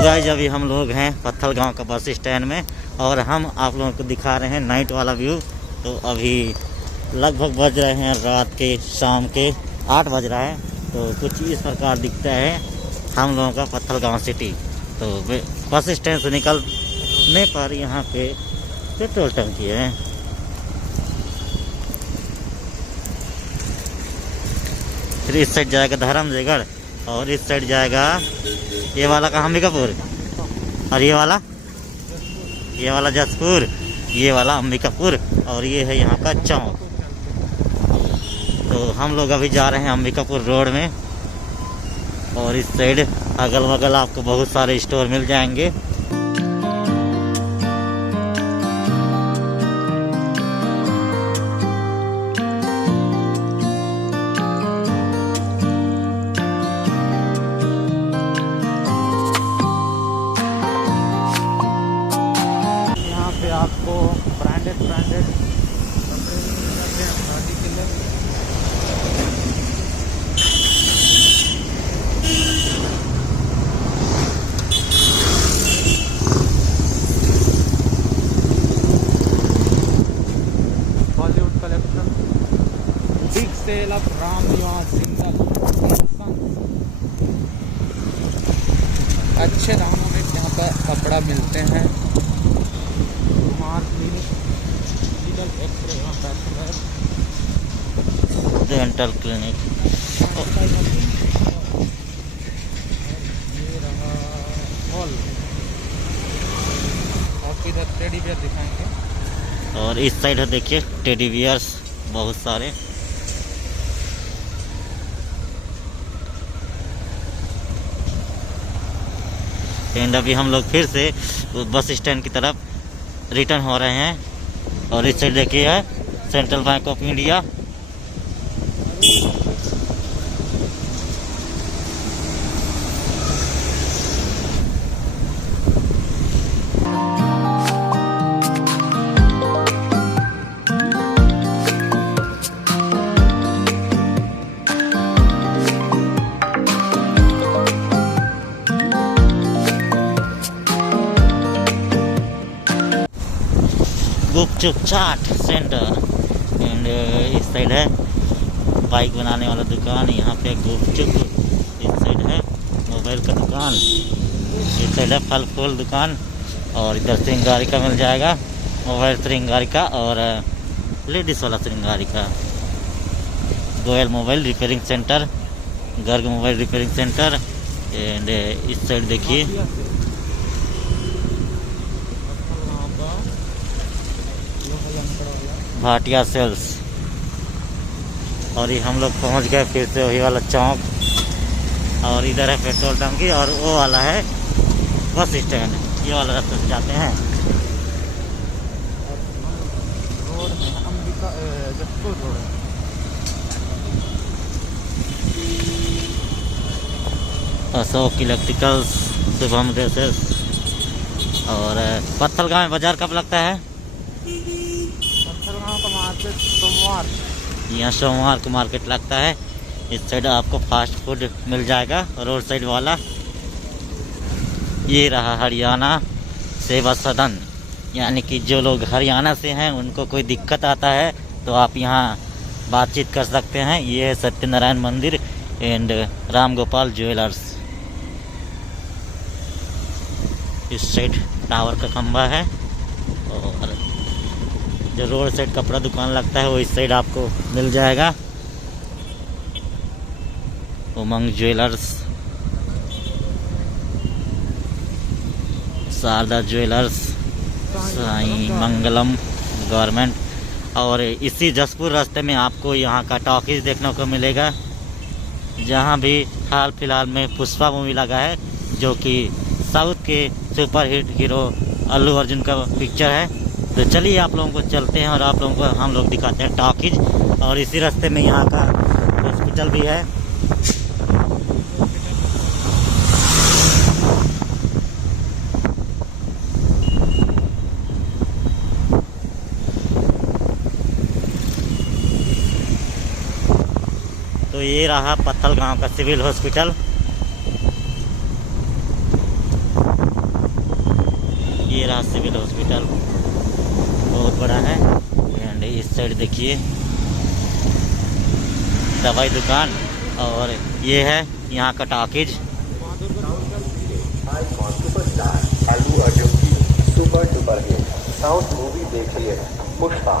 तो गाइस अभी हम लोग हैं पत्थलगांव का बस स्टैंड में और हम आप लोगों को दिखा रहे हैं नाइट वाला व्यू। तो अभी लगभग बज रहे हैं रात के शाम के 8 बज रहा है। तो कुछ इस प्रकार दिखता है हम लोगों का पत्थलगांव सिटी। तो बस स्टैंड से निकलने पर यहाँ पे पेट्रोल टंकी है। फिर इस साइड जाएगा धर्मजयगढ़ और इस साइड जाएगा ये वाला का अंबिकापुर और ये वाला जसपुर, ये वाला अंबिकापुर और ये है यहाँ का चौक। तो हम लोग अभी जा रहे हैं अंबिकापुर रोड में और इस साइड अगल बगल आपको बहुत सारे स्टोर मिल जाएंगे। आपको ब्रांडेड शादी के लिए Bollywood collection, big sale of Ram Niwas Singhal, अच्छे दामों में यहाँ पर कपड़ा मिलते हैं। डेंटल क्लिनिक ये रहा हॉल और इधर टेडी बियर दिखाएंगे और इस साइड है देखिए टेडी बियर्स बहुत सारे। एंड अभी हम लोग फिर से बस स्टैंड की तरफ रिटर्न हो रहे हैं और इस साइड देखिए है central bank of India. Gupchup chaat centre and इस साइड है बाइक बनाने वाला दुकान। यहाँ पे गुपचुप, इस साइड है मोबाइल का दुकान, इस साइड है फल फूल दुकान और इधर श्रृंगारिका मिल जाएगा, मोबाइल श्रृंगारिका और लेडीज वाला Shringarika. Goyal mobile repairing centre, Garg mobile repairing centre and इस साइड देखिए भाटिया सेल्स। और ये हम लोग पहुंच गए फिर से वही वाला चौक और इधर है पेट्रोल टंकी और वो वाला है बस स्टैंड। ये वाला रास्ते से जाते हैं। रोड में Ambika Jashpur road, Ashok electricals, Shubham dresses. और पत्थलगांव में बाजार कब लगता है? का मार्केट सोमवार, यहाँ सोमवार को मार्केट लगता है। इस साइड आपको फास्ट फूड मिल जाएगा रोड साइड वाला। ये रहा हरियाणा सेवा सदन, यानी कि जो लोग हरियाणा से हैं उनको कोई दिक्कत आता है तो आप यहाँ बातचीत कर सकते हैं। ये है सत्यनारायण मंदिर एंड राम गोपाल ज्वेलर्स। इस साइड टावर का खंबा है और जो रोड साइड कपड़ा दुकान लगता है वो इस साइड आपको मिल जाएगा। उमंग ज्वेलर्स, शारदा ज्वेलर्स, साईं मंगलम गारमेंट। और इसी जसपुर रास्ते में आपको यहाँ का टॉकीज देखने को मिलेगा, जहाँ भी हाल फिलहाल में पुष्पा मूवी लगा है, जो कि साउथ के सुपरहिट हीरो अल्लू अर्जुन का पिक्चर है। तो चलिए आप लोगों को चलते हैं और आप लोगों को हम लोग दिखाते हैं टॉकीज। और इसी रास्ते में यहाँ का हॉस्पिटल भी है। तो ये रहा पत्थलगांव का सिविल हॉस्पिटल। ये रहा सिविल हॉस्पिटल, बहुत बड़ा है। एंड इस साइड देखिए दवाई दुकान, और ये है यहाँ का टॉकीज। अल्लू अर्जुन की super duper hit south movie देखिए पुष्पा।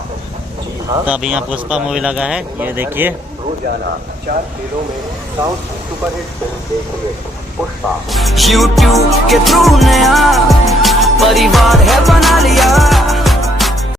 जी हाँ, तब यहाँ पुष्पा मूवी लगा है, ये देखिए। रोजाना 4 खेलों में साउथ की सुपर हिट फिल्म देखिए पुष्पा। YouTube के थ्रू नया परिवार है बना लिया।